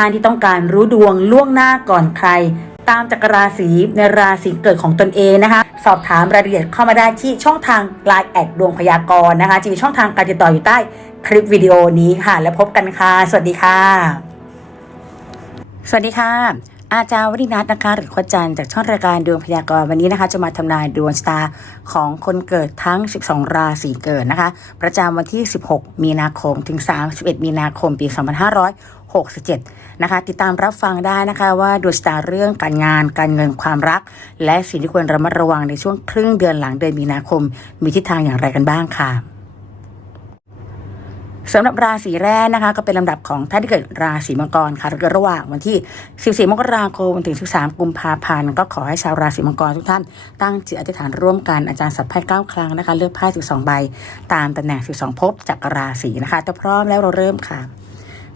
ท่านที่ต้องการรู้ดวงล่วงหน้าก่อนใคร ตามจักรราศีในราศีเกิดของตนเองนะคะ สอบถามรายละเอียดเข้ามาได้ที่ช่องทาง Line แอดดวงพยากรณ์นะคะจะมีช่องทางการติดต่ออยู่ใต้คลิปวิดีโอนี้ค่ะ แล้วพบกันค่ะ สวัสดีค่ะ สวัสดีค่ะ อาจารย์วรินัทนะคะ หรือควจันจากช่องรายการดวงพยากรณ์วันนี้นะคะ จะมาทำนายดวงชะตาของคนเกิดทั้ง 12 ราศีเกิดนะคะ ประจำวันที่ 16 มีนาคมถึง 31 มีนาคมปี 2 5 6 2567 นะคะ ติดตามรับฟังได้นะคะว่าดวงชะตาเรื่องการงาน การเงินความรัก และสิ่งที่ควรระมัดระวังในช่วงครึ่งเดือนหลังเดือนมีนาคม มีทิศทางอย่างไรกันบ้างค่ะสำหรับราศีแรกนะคะ ก็เป็นลำดับของท่านที่เกิดราศีมังกรค่ะเกิดระหว่างวันที่ 14 มกราคมถึง 13 กุมภาพันธ์ก็ขอให้ชาวราศีมังกรทุกท่านตั้งจิตอธิษฐานร่วมกันอาจารย์สับไพ่เก้าครั้งนะคะ เลือกไพ่12 ใบ ตามตำแหน่ง 12 ภพจากราศีนะคะถ้าพร้อมแล้วเราเริ่มค่ะ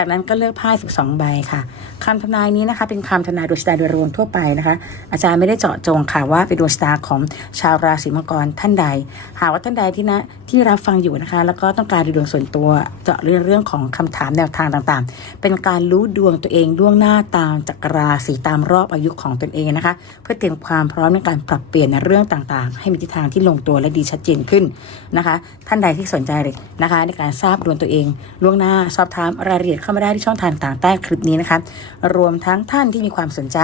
ากนั้นก็เลือกไพ่12ใบค่ะคำทำนายนี้นะคะ เป็นคำทำนายดวงชะตาโดยรวมทั่วไปนะคะ อาจารย์ไม่ได้เจาะจงค่ะว่าเป็นดวงชะตาของชาวราศีมังกรท่านใด หากว่าท่านใดที่นะที่รับฟังอยู่นะคะ แล้วก็ต้องการดูดวงส่วนตัวเจาะเรื่องเรื่องของคำถามแนวทางต่างๆ เป็นการรู้ดวงตัวเองล่วงหน้าตามจักรราศีตามรอบอายุของตนเองนะคะ เพื่อเตรียมความพร้อมในการปรับเปลี่ยนในเรื่องต่างๆ ให้มีทิศทางที่ลงตัวและดีชัดเจนขึ้นนะคะ ท่านใดที่สนใจเลยนะคะ ในการทราบดวงตัวเองล่วงหน้าสอบถามรายละเอียดเข้ามาได้ที่ช่องทางต่างใต้คลิปนี้นะคะ รวมทั้งท่านที่มีความสนใจ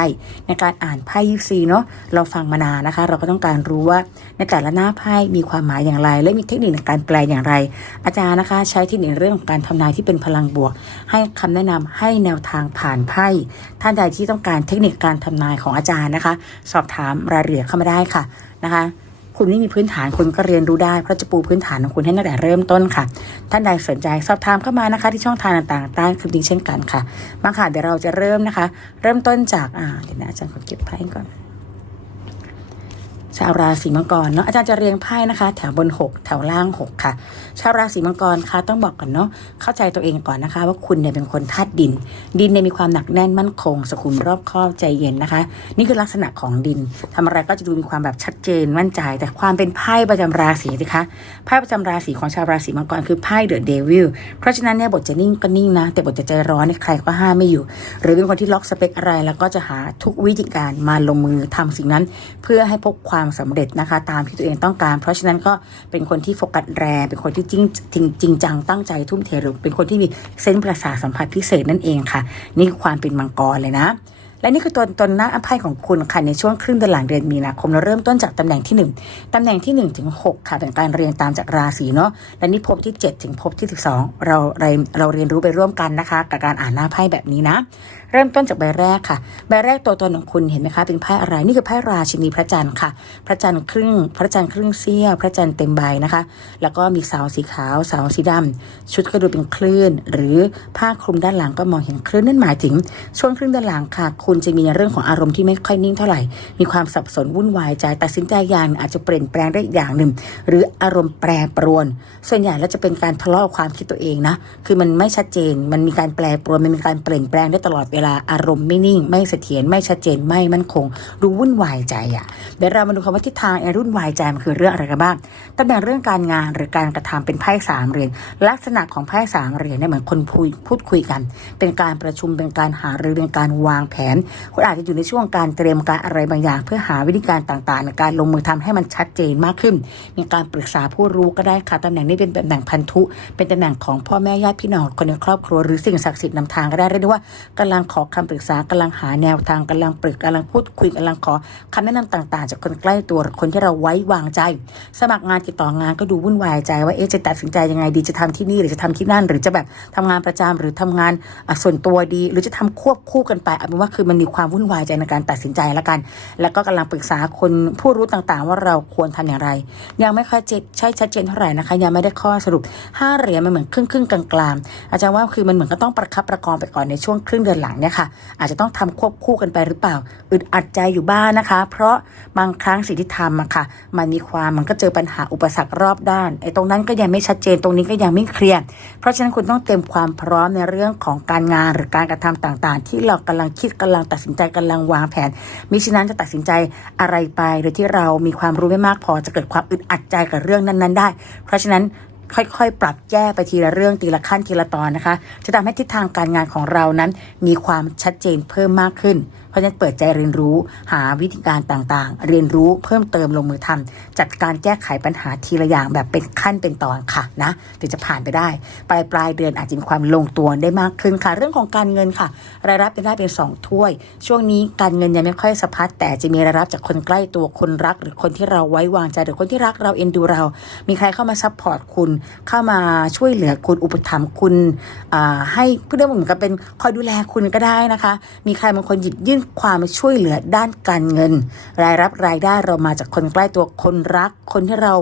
ในการอ่านไพ่ยิปซีเนาะ เราฟังมานานนะคะ เราก็ต้องการรู้ว่าในแต่ละหน้าไพ่มีความหมายอย่างไร และมีเทคนิคในการแปลอย่างไร อาจารย์นะคะ ใช้เทคนิคเรื่องของการทำนายที่เป็นพลังบวก ให้คำแนะนำให้แนวทางผ่านไพ่ ท่านใดที่ต้องการเทคนิคการทำนายของอาจารย์นะคะ สอบถามรายละเอียดเข้ามาได้ค่ะนะคะ คุณไม่มีพื้นฐานคุณก็เรียนรู้ได้เพราะจะปูพื้นฐานของคุณให้ตั้งแต่เริ่มต้นค่ะ ท่านใดสนใจสอบถามเข้ามานะคะ ที่ช่องทางต่างๆใต้คลิปนี้เช่นกันค่ะ มาค่ะเดี๋ยวเราจะเริ่มนะคะ เริ่มต้นจากอ่าเดี๋ยวนะอาจารย์ขอเก็บไพ่ก่อน ชาวราศีมังกรเนาะอาจารย์จะเรียงไพ่นะคะ แถวบน 6 แถวล่าง 6 ค่ะ ชาวราศีมังกรคะต้องบอกก่อนเนาะเข้าใจตัวเองก่อนนะคะ ว่าคุณเนี่ยเป็นคนธาตุดิน ดินเนี่ยมีความหนักแน่นมั่นคง สุขุมรอบคอบใจเย็นนะคะ นี่คือลักษณะของดินทำอะไรก็จะดูมีความแบบชัดเจนมั่นใจ แต่ความเป็นไพ่ประจำราศีสิคะไพ่ประจำราศีของชาวราศีมังกรคือไพ่เดอะเดวิลเพราะฉะนั้นเนี่ยบทจะนิ่งก็นิ่งนะ แต่บทจะใจร้อนเนี่ยใครก็ห้ามไม่อยู่ หรือเป็นคนที่ล็อกสเปคอะไรแล้วก็จะหาทุกวิธีการมาลงมือทำสิ่งนั้น เพื่อให้พบความความสำเร็จนะคะ ตามที่ตัวเองต้องการ เพราะฉะนั้นก็เป็นคนที่โฟกัสแรงเป็นคนที่จริงจริงจริงจังตั้งใจทุ่มเทหรือเป็นคนที่มีเส้นประสาทสัมผัสพิเศษนั่นเองค่ะ นี่คือความเป็นมังกรเลยนะและนี่คือตัวตนหน้าอภัยของคุณค่ะในช่วงครึ่งเดือนหลังเดือนมีนาคมเราเริ่มต้นจากตำแหน่งที่ 1ตำแหน่งที่1ถึง6ค่ะเป็นการเรียงตามจากราศีเนาะและนี่พบที่ 7 ถึงพบที่ 12 เราเราเราเรียนรู้ไปร่วมกันนะคะ กับการอ่านหน้าไพ่แบบนี้นะ เริ่มต้นจากใบแรกค่ะ ใบแรกตัวตนของคุณเห็นไหมคะ เป็นไพ่อะไร นี่คือไพ่ราชินีพระจันทร์ค่ะ พระจันทร์ครึ่ง พระจันทร์ครึ่งเสี้ยว พระจันทร์เต็มใบนะคะ แล้วก็มีเสาสีขาว เสาสีดำชุดก็ดูเป็นคลื่น หรือผ้าคลุมด้านหลังก็มองเห็นคลื่นนั่นหมายถึงช่วงครึ่งด้านหลังค่ะ คุณจะมีในเรื่องของอารมณ์ที่ไม่ค่อยนิ่งเท่าไหร่ มีความสับสนวุ่นวายใจ ตัดสินใจอย่างอาจจะเปลี่ยนแปลงได้อย่างหนึ่ง หรืออารมณ์แปรปรวน ส่วนใหญ่แล้วจะเป็นการทะเลาะความคิดตัวเองนะ คือมันไม่ชัดเจน มันมีการแปรปรวน มันมีการเปลี่ยนแปลงได้ตลอดเวลาอารมณ์ไม่นิ่ง ไม่เสถียรไม่ชัดเจนไม่มั่นคง ดูวุ่นวายใจอะ่ะเดี๋ยวเรามาดูคำว่าทิศทางไอ้รุ่นวายใจมันคือเรื่องอะไรกันบ้างตำแหน่งเรื่องการงานหรือการกระทำเป็นไพ่สามเหรียญลักษณะของไพ่สามเหรียญเนี่ยเหมือนคนพูดพูดคุยกัน เป็นการประชุมเป็นการหารือเป็นการวางแผนคุณอาจจะอยู่ในช่วงการเตรียมการอะไรบางอย่าง เพื่อหาวิธีการต่างๆในการลงมือทำให้มันชัดเจนมากขึ้น มีการปรึกษาผู้รู้ก็ได้ค่ะตำแหน่งนี้เป็นตำแหน่งพันธุ เป็นตำแหน่งของพ่อแม่ญาติพี่น้องคนในครอบครัวหรือสิ่งศักดิ์สิทธิ์นำทางก็ได้เรียกได้ว่ากำลังขอคำปรึกษากำลังหาแนวทางกำลังปรึกกำลังพูดคุยกำลังขอคำแนะนำต่าง ๆ จากคนใกล้ตัวหรือคนที่เราไว้วางใจ สมัครงานติดต่องานก็ดูวุ่นวายใจว่าเอ๊ะจะตัดสินใจยังไงดีจะทำที่นี่หรือจะทำที่นั่น หรือจะแบบทำงานประจำหรือทำงานส่วนตัวดี หรือจะทำควบคู่กันไปเอาเป็นว่าคือมันมีความวุ่นวายใจในการตัดสินใจแล้วกัน แล้วก็กำลังปรึกษาคนผู้รู้ต่างๆ ว่าเราควรทำอย่างไร ยังไม่ค่อยใช่ชัดเจนเท่าไหร่นะคะยังไม่ได้ข้อสรุปห้าเหรียญมันเหมือนครึ่งครึ่งๆกลางๆอาจารย์ว่าคือมันเหมือนก็ต้องประคับประคองไปก่อนในช่วงครึ่งเดือนหลังเนี่ยค่ะ อาจจะต้องทำควบคู่กันไปหรือเปล่า อึดอัดใจอยู่บ้างนะคะ เพราะบางครั้งสิ่งที่ทำอะค่ะ มันมีความมันก็เจอปัญหาอุปสรรครอบด้านไอ้ตรงนั้นก็ยังไม่ชัดเจนตรงนี้ก็ยังไม่เคลียร์เพราะฉะนั้นคุณต้องเตรียมความพร้อมในเรื่องของการงานหรือการกระทำต่างๆ ที่เรากำลังคิดกำลังตัดสินใจกำลังวางแผนมิฉะนั้นจะตัดสินใจอะไรไปโดยที่เรามีความรู้ไม่มากพอจะเกิดความอึดอัดใจกับเรื่องนั้น ๆ ได้ เพราะฉะนั้น ค่อยๆ ปรับแก้ไปทีละเรื่องทีละขั้นทีละตอนนะคะ จะทำให้ทิศทางการงานของเรานั้นมีความชัดเจนเพิ่มมากขึ้นเพราะฉะนั้นเปิดใจเรียนรู้หาวิธีการต่างๆ เรียนรู้เพิ่มเติมลงมือทำจัดการแก้ไขปัญหาทีละอย่างแบบเป็นขั้นเป็นตอนค่ะนะถึงจะผ่านไปได้ ปลายปลายเดือนอาจจะมีความลงตัวได้มากขึ้นค่ะ เรื่องของการเงินค่ะ รายรับจะได้เป็นสองถ้วย ช่วงนี้การเงินยังไม่ค่อยสะพัดแต่จะมีรายรับจากคนใกล้ตัวคนรัก หรือคนที่เราไว้วางใจหรือคนที่รักเราเอ็นดูเรา มีใครเข้ามาซัพพอร์ตคุณเข้ามาช่วยเหลือคุณอุปถัมภ์คุณให้เพื่อนเหมือนกับเป็นคอยดูแลคุณก็ได้นะคะ มีใครบางคนหยิบยื่นความช่วยเหลือด้านการเงิน รายรับรายได้เรามาจากคนใกล้ตัวคนรัก คนที่เรา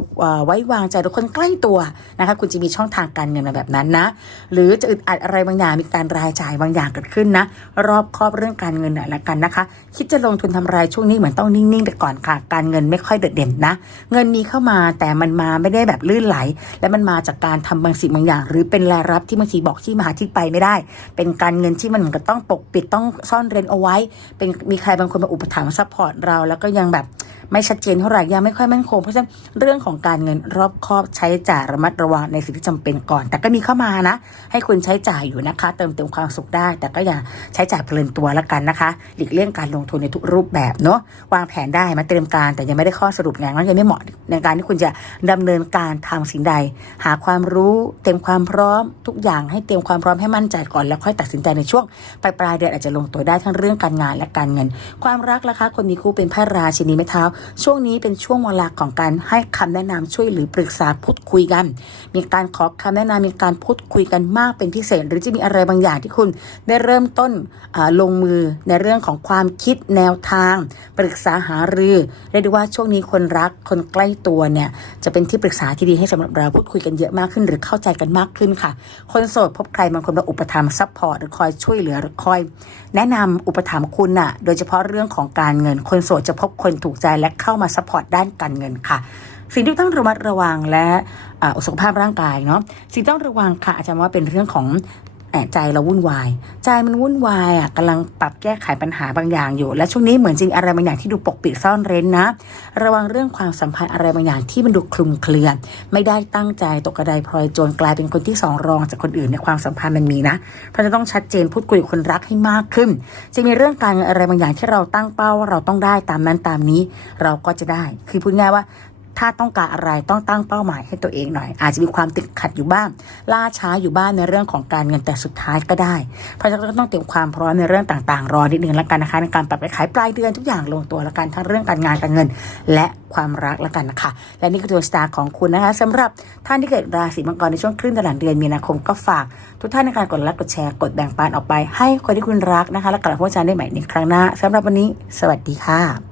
ไว้วางใจหรือคนใกล้ตัวนะคะคุณจะมีช่องทางการเงินแบบนั้นนะ หรือจะอึดอัดอะไรบางอย่างมีการรายจ่ายบางอย่างเกิดขึ้นนะ รอบครอบเรื่องการเงินหน่อยละกันนะคะ คิดจะลงทุนทำรายช่วงนี้เหมือนต้องนิ่งๆไปก่อนค่ะ การเงินไม่ค่อยเด่นๆนะ เงินมีเข้ามาแต่มันมาไม่ได้แบบลื่นไหล และมันมาจากการทำบางสิ่งบางอย่าง หรือเป็นรายรับที่บางทีบอกที่มหาที่ไปไม่ได้ เป็นการเงินที่มันเหมือนกับต้องปกปิดต้องซ่อนเร้นเอาไว้เป็นมีใครบางคนมาอุปถัมภ์ซัพพอร์ตเรา แล้วก็ยังแบบ ไม่ชัดเจนเท่าไหร่ยังไม่ค่อยมั่นคง เพราะฉะนั้นเรื่องของการเงินรอบคอบใช้จ่ายระมัดระวังในสิ่งที่จำเป็นก่อน แต่ก็มีเข้ามานะ ให้คุณใช้จ่ายอยู่นะคะ เติมเต็มความสุขได้ แต่ก็อย่าใช้จ่ายเพลินตัวละกันนะคะ หลีกเลี่ยงการลงทุนในทุกรูปแบบเนาะวางแผนได้มาเตรียมการแต่ยังไม่ได้ข้อสรุปไงงั้นยังไม่เหมาะในการที่คุณจะดำเนินการทำสิ่งใด หาความรู้เตรียมความพร้อมทุกอย่างให้เตรียมความพร้อมให้มั่นใจก่อนแล้วค่อยตัดสินใจในช่วงปลายปลายๆเดือนอาจจะลงตัวได้ทั้งเรื่องการงานและการเงิน ความรักล่ะคะคนมีคู่เป็นไพ่ราชินีไม้เท้าช่วงนี้เป็นช่วงเวลาของการให้คำแนะนำช่วยหรือปรึกษาพูดคุยกัน มีการขอคำแนะนำมีการพูดคุยกันมากเป็นพิเศษ หรือจะมีอะไรบางอย่างที่คุณได้เริ่มต้นลงมือในเรื่องของความคิดแนวทาง ปรึกษาหารือเรียกได้ว่าช่วงนี้คนรักคนใกล้ตัวเนี่ยจะเป็นที่ปรึกษาที่ดีให้สำหรับเราพูดคุยกันเยอะมากขึ้น หรือเข้าใจกันมากขึ้นค่ะ คนโสดพบใครบางคนมาอุปถัมภ์ซัพพอร์ตหรือคอยช่วยเหลือหรือคอยแนะนำอุปถัมภ์คุณน่ะ โดยเฉพาะเรื่องของการเงิน คนโสดจะพบคนถูกใจและเข้ามาซัพพอร์ตด้านการเงินค่ะสิ่งที่ต้องระมัดระวังและอาสุขภาพร่างกายเนาะสิ่งต้องระวังค่ะอาจารย์ว่าเป็นเรื่องของ แอบใจเราวุ่นวาย ใจมันวุ่นวายอะกำลังปรับแก้ไขปัญหาบางอย่างอยู่ และช่วงนี้เหมือนจริงอะไรบางอย่างที่ดูปกปิดซ่อนเร้นนะ ระวังเรื่องความสัมพันธ์อะไรบางอย่างที่มันดูคลุมเครือ ไม่ได้ตั้งใจตกกระไดพลอยโจรกลายเป็นคนที่สองรองจากคนอื่นในความสัมพันธ์มันมีนะ เพราะจะต้องชัดเจนพูดคุยกับคนรักให้มากขึ้น จะมีเรื่องการอะไรบางอย่างที่เราตั้งเป้าว่าเราต้องได้ตามนั้นตามนี้ เราก็จะได้ คือพูดง่ายว่า ถ้าต้องการอะไรต้องตั้งเป้าหมายให้ตัวเองหน่อย อาจจะมีความติดขัดอยู่บ้าง ล่าช้าอยู่บ้างในเรื่องของการเงินแต่สุดท้ายก็ได้ เพราะฉะนั้นก็ต้องเตรียมความพร้อมในเรื่องต่างๆ รอนิดนึงแล้วกันนะคะในการปรับไปขายปลายเดือนทุกอย่างลงตัวแล้วกันทั้งเรื่องการงานการเงิน และความรักแล้วกันนะคะ และนี่คือดวงชะตาของคุณนะคะสำหรับท่านที่เกิดราศีมังกรในช่วงครึ่งตลอดเดือนมีนาคมก็ฝาก ทุกท่านในการกดไลค์กดแชร์กดแบ่งปันออกไป ให้คนที่คุณรักนะคะ และกลับมาพบกันได้ใหม่ในครั้งหน้าสำหรับวันนี้ สวัสดีค่ะ